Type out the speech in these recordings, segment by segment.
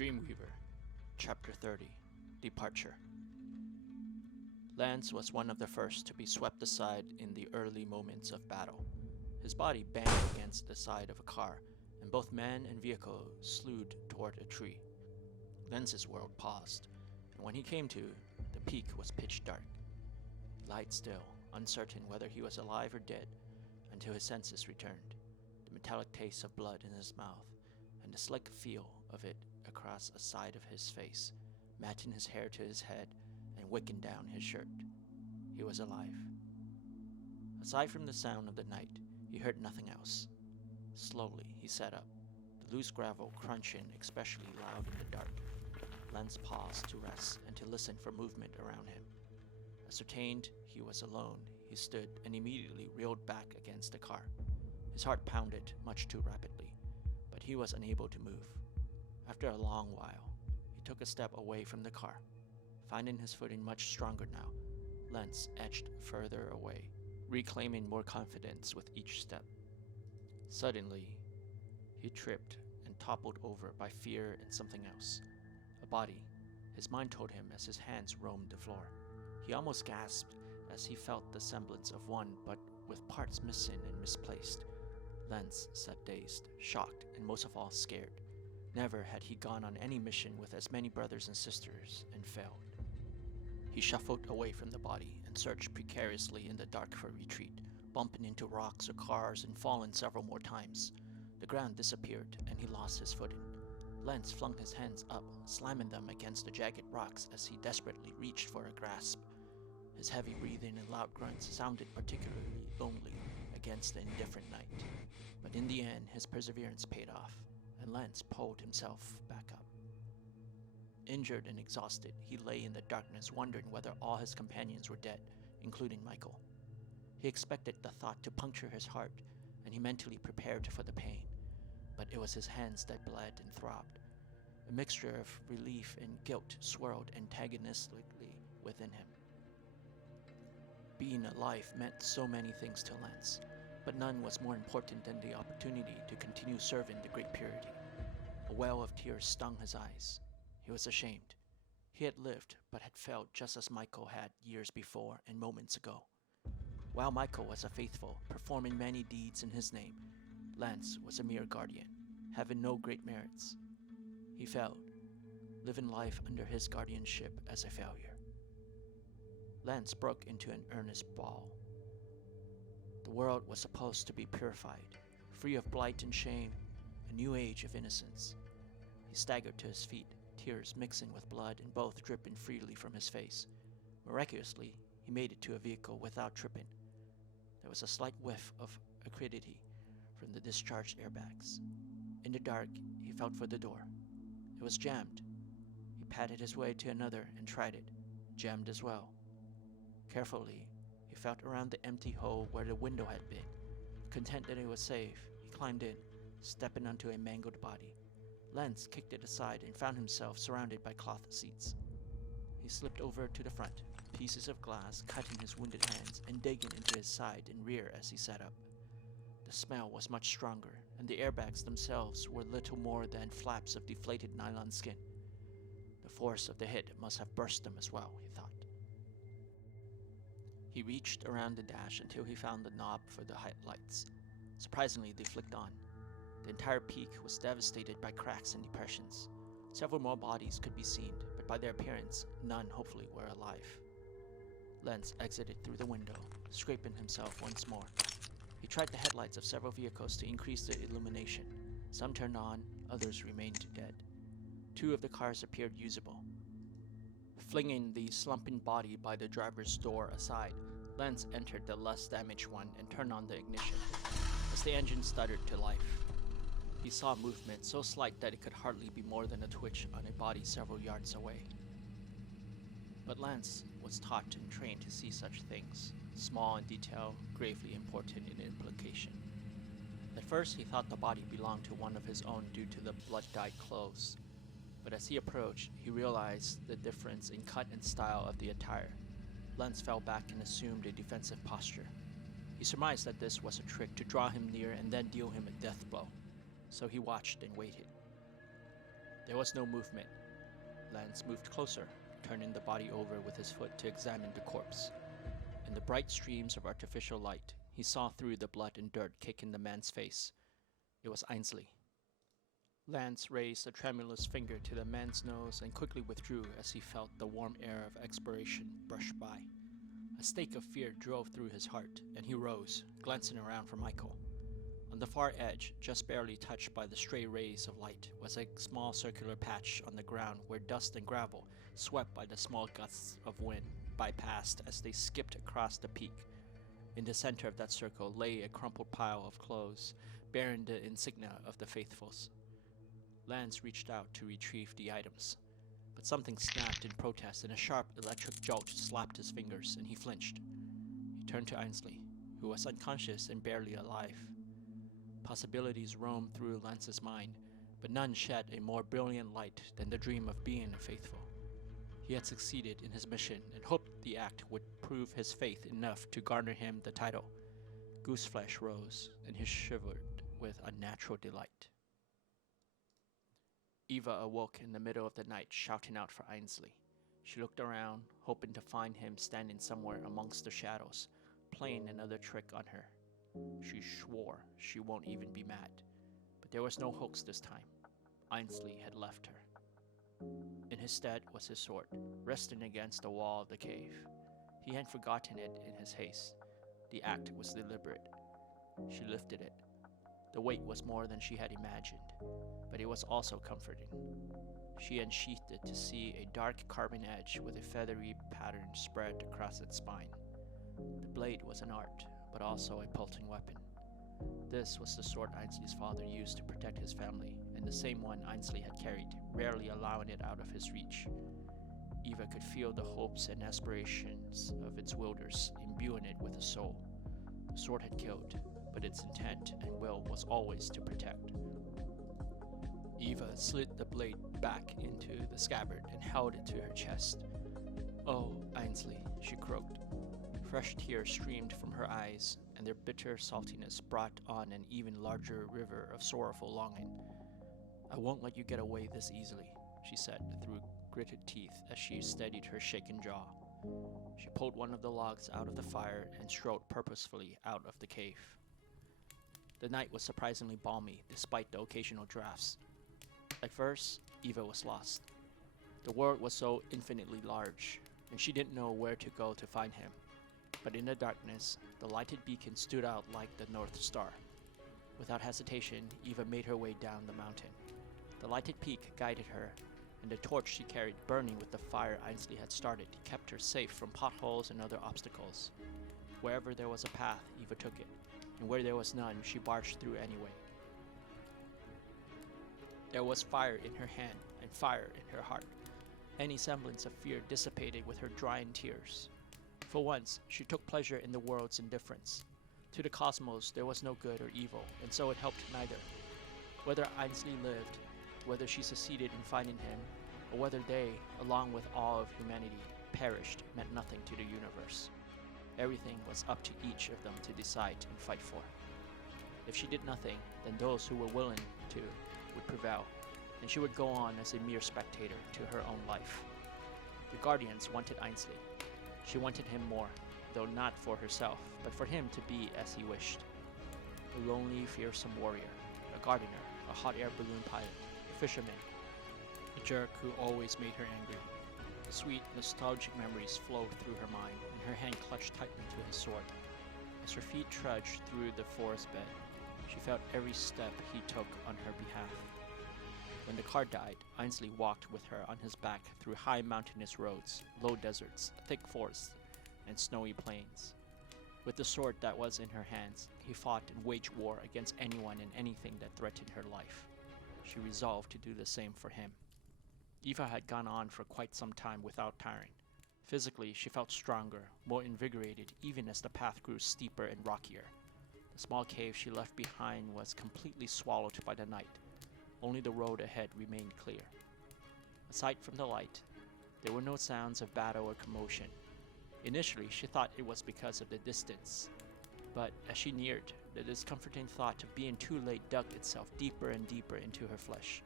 Dreamweaver, Chapter 30, Departure. Lance was one of the first to be swept aside in the early moments of battle. His body banged against the side of a car, and both man and vehicle slewed toward a tree. Lance's world paused, and when he came to, the peak was pitch dark. He lied still, uncertain whether he was alive or dead, until his senses returned. The metallic taste of blood in his mouth, and the slick feel of it across a side of his face, matching his hair to his head and wicking down his shirt. He was alive. Aside from the sound of the night, he heard nothing else. Slowly, he sat up, the loose gravel crunching especially loud in the dark. Lance paused to rest and to listen for movement around him. Ascertained he was alone, he stood and immediately reeled back against the car. His heart pounded much too rapidly, but he was unable to move. After a long while, he took a step away from the car. Finding his footing much stronger now, Lance edged further away, reclaiming more confidence with each step. Suddenly, he tripped and toppled over by fear and something else. A body, his mind told him as his hands roamed the floor. He almost gasped as he felt the semblance of one, but with parts missing and misplaced. Lance sat dazed, shocked, and most of all scared. Never had he gone on any mission with as many brothers and sisters and failed. He shuffled away from the body and searched precariously in the dark for retreat, bumping into rocks or cars and falling several more times. The ground disappeared and he lost his footing. Lance flung his hands up, slamming them against the jagged rocks as he desperately reached for a grasp. His heavy breathing and loud grunts sounded particularly lonely against the indifferent night. But in the end, his perseverance paid off, and Lance pulled himself back up. Injured and exhausted, he lay in the darkness wondering whether all his companions were dead, including Michael. He expected the thought to puncture his heart, and he mentally prepared for the pain. But it was his hands that bled and throbbed. A mixture of relief and guilt swirled antagonistically within him. Being alive meant so many things to Lance, but none was more important than the opportunity to continue serving the Great Purity. A well of tears stung his eyes. He was ashamed. He had lived, but had failed just as Michael had years before and moments ago. While Michael was a faithful, performing many deeds in his name, Lance was a mere guardian, having no great merits. He failed, living life under his guardianship as a failure. Lance broke into an earnest bawl. The world was supposed to be purified, free of blight and shame, a new age of innocence. He staggered to his feet, tears mixing with blood and both dripping freely from his face. Miraculously, he made it to a vehicle without tripping. There was a slight whiff of acridity from the discharged airbags. In the dark, he felt for the door. It was jammed. He patted his way to another and tried it, jammed as well. Carefully, he felt around the empty hole where the window had been. Content that it was safe, he climbed in, stepping onto a mangled body. Lance kicked it aside and found himself surrounded by cloth seats. He slipped over to the front, pieces of glass cutting his wounded hands and digging into his side and rear as he sat up. The smell was much stronger, and the airbags themselves were little more than flaps of deflated nylon skin. The force of the hit must have burst them as well, he thought. He reached around the dash until he found the knob for the headlights. Surprisingly, they flicked on. The entire peak was devastated by cracks and depressions. Several more bodies could be seen, but by their appearance, none hopefully were alive. Lance exited through the window, scraping himself once more. He tried the headlights of several vehicles to increase the illumination. Some turned on, others remained dead. 2 of the cars appeared usable. Flinging the slumping body by the driver's door aside, Lance entered the less damaged one and turned on the ignition. As the engine stuttered to life, he saw movement so slight that it could hardly be more than a twitch on a body several yards away. But Lance was taught and trained to see such things, small in detail, gravely important in implication. At first, he thought the body belonged to one of his own due to the blood-dyed clothes. But as he approached, he realized the difference in cut and style of the attire. Lance fell back and assumed a defensive posture. He surmised that this was a trick to draw him near and then deal him a death blow, so he watched and waited. There was no movement. Lance moved closer, turning the body over with his foot to examine the corpse. In the bright streams of artificial light, he saw through the blood and dirt kicking the man's face. It was Ainsley. Lance raised a tremulous finger to the man's nose and quickly withdrew as he felt the warm air of expiration brush by. A stake of fear drove through his heart, and he rose, glancing around for Michael. On the far edge, just barely touched by the stray rays of light, was a small circular patch on the ground where dust and gravel, swept by the small gusts of wind, bypassed as they skipped across the peak. In the center of that circle lay a crumpled pile of clothes, bearing the insignia of the faithfuls. Lance reached out to retrieve the items, but something snapped in protest and a sharp electric jolt slapped his fingers and he flinched. He turned to Ainsley, who was unconscious and barely alive. Possibilities roamed through Lance's mind, but none shed a more brilliant light than the dream of being a faithful. He had succeeded in his mission and hoped the act would prove his faith enough to garner him the title. Gooseflesh rose, and he shivered with unnatural delight. Eva awoke in the middle of the night, shouting out for Ainsley. She looked around, hoping to find him standing somewhere amongst the shadows, playing another trick on her. She swore she won't even be mad, but there was no hoax this time. Ainsley had left her. In his stead was his sword, resting against the wall of the cave. He had forgotten it in his haste. The act was deliberate. She lifted it. The weight was more than she had imagined, but it was also comforting. She unsheathed it to see a dark carving edge with a feathery pattern spread across its spine. The blade was an art, but also a potent weapon. This was the sword Ainsley's father used to protect his family, and the same one Ainsley had carried, rarely allowing it out of his reach. Eva could feel the hopes and aspirations of its wielders, imbuing it with a soul. The sword had killed, but its intent and will was always to protect. Eva slid the blade back into the scabbard and held it to her chest. "Oh, Ainsley," she croaked. Fresh tears streamed from her eyes, and their bitter saltiness brought on an even larger river of sorrowful longing. "I won't let you get away this easily," she said through gritted teeth as she steadied her shaken jaw. She pulled one of the logs out of the fire and strode purposefully out of the cave. The night was surprisingly balmy despite the occasional drafts. At first, Eva was lost. The world was so infinitely large, and she didn't know where to go to find him. But in the darkness, the lighted beacon stood out like the North Star. Without hesitation, Eva made her way down the mountain. The lighted peak guided her, and the torch she carried burning with the fire Ainsley had started kept her safe from potholes and other obstacles. Wherever there was a path, Eva took it, and where there was none, she barged through anyway. There was fire in her hand and fire in her heart. Any semblance of fear dissipated with her drying tears. For once, she took pleasure in the world's indifference. To the cosmos, there was no good or evil, and so it helped neither. Whether Ainsley lived, whether she succeeded in finding him, or whether they, along with all of humanity, perished meant nothing to the universe. Everything was up to each of them to decide and fight for. If she did nothing, then those who were willing to would prevail, and she would go on as a mere spectator to her own life. The Guardians wanted Ainsley. She wanted him more, though not for herself, but for him to be as he wished. A lonely, fearsome warrior, a gardener, a hot air balloon pilot, a fisherman, a jerk who always made her angry. Sweet, nostalgic memories flowed through her mind, and her hand clutched tightly to his sword. As her feet trudged through the forest bed, she felt every step he took on her behalf. When the car died, Ainsley walked with her on his back through high mountainous roads, low deserts, thick forests, and snowy plains. With the sword that was in her hands, he fought and waged war against anyone and anything that threatened her life. She resolved to do the same for him. Eva had gone on for quite some time without tiring. Physically, she felt stronger, more invigorated, even as the path grew steeper and rockier. The small cave she left behind was completely swallowed by the night. Only the road ahead remained clear. Aside from the light, there were no sounds of battle or commotion. Initially, she thought it was because of the distance, but as she neared, the discomforting thought of being too late dug itself deeper and deeper into her flesh.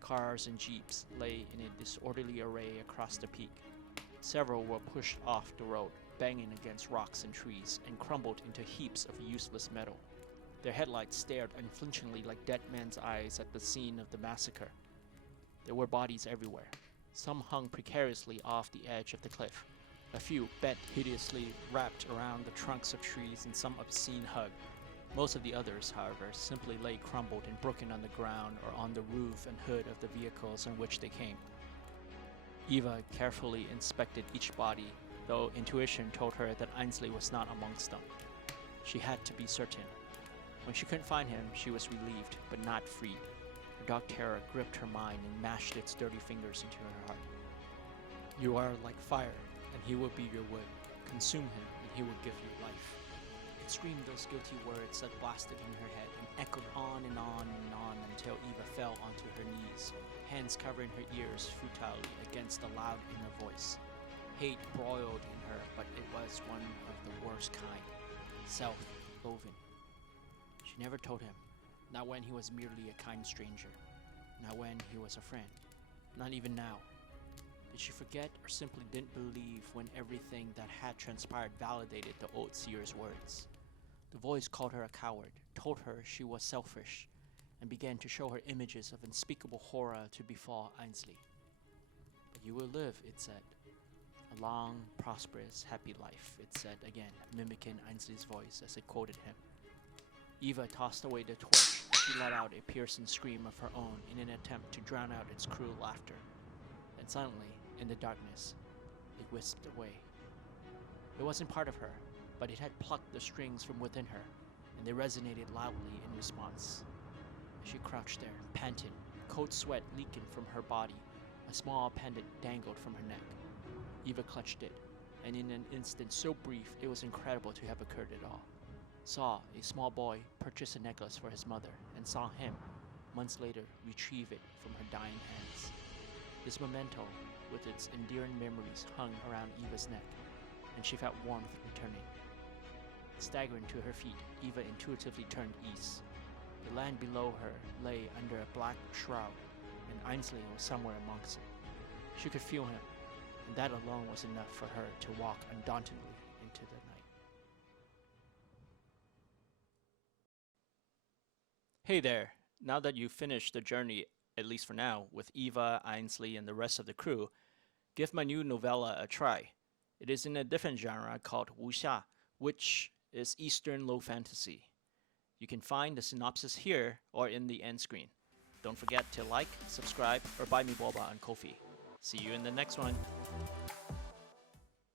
Cars and jeeps lay in a disorderly array across the peak. Several were pushed off the road, banging against rocks and trees, and crumbled into heaps of useless metal. Their headlights stared unflinchingly like dead men's eyes at the scene of the massacre. There were bodies everywhere. Some hung precariously off the edge of the cliff. A few bent hideously, wrapped around the trunks of trees in some obscene hug. Most of the others, however, simply lay crumbled and broken on the ground or on the roof and hood of the vehicles on which they came. Eva carefully inspected each body, though intuition told her that Ainsley was not amongst them. She had to be certain. When she couldn't find him, she was relieved, but not freed. A dark terror gripped her mind and mashed its dirty fingers into her heart. You are like fire, and he will be your wood. Consume him, and he will give you life. It screamed those guilty words that blasted in her head and echoed on and on and on until Eva fell onto her knees, hands covering her ears futilely against the loud inner voice. Hate broiled in her, but it was one of the worst kind. Self-loathing. She never told him, not when he was merely a kind stranger, not when he was a friend, not even now. Did she forget or simply didn't believe when everything that had transpired validated the old seer's words? The voice called her a coward, told her she was selfish, and began to show her images of unspeakable horror to befall Ainsley. But you will live, it said. A long, prosperous, happy life, it said again, mimicking Ainsley's voice as it quoted him. Eva tossed away the torch as she let out a piercing scream of her own in an attempt to drown out its cruel laughter. Then suddenly, in the darkness, it whisked away. It wasn't part of her, but it had plucked the strings from within her, and they resonated loudly in response. As she crouched there, panting, cold sweat leaking from her body, a small pendant dangled from her neck. Eva clutched it, and in an instant so brief it was incredible to have occurred at all. Saw a small boy purchase a necklace for his mother, and saw him, months later, retrieve it from her dying hands. This memento, with its endearing memories, hung around Eva's neck, and she felt warmth returning. Staggering to her feet, Eva intuitively turned east. The land below her lay under a black shroud, and Ainsley was somewhere amongst it. She could feel him, and that alone was enough for her to walk undauntedly into the night. Hey there! Now that you've finished the journey, at least for now, with Eva, Ainsley, and the rest of the crew, give my new novella a try. It is in a different genre called wuxia, which is Eastern low fantasy. You can find the synopsis here or in the end screen. Don't forget to like, subscribe, or buy me boba on Ko-fi. See you in the next one.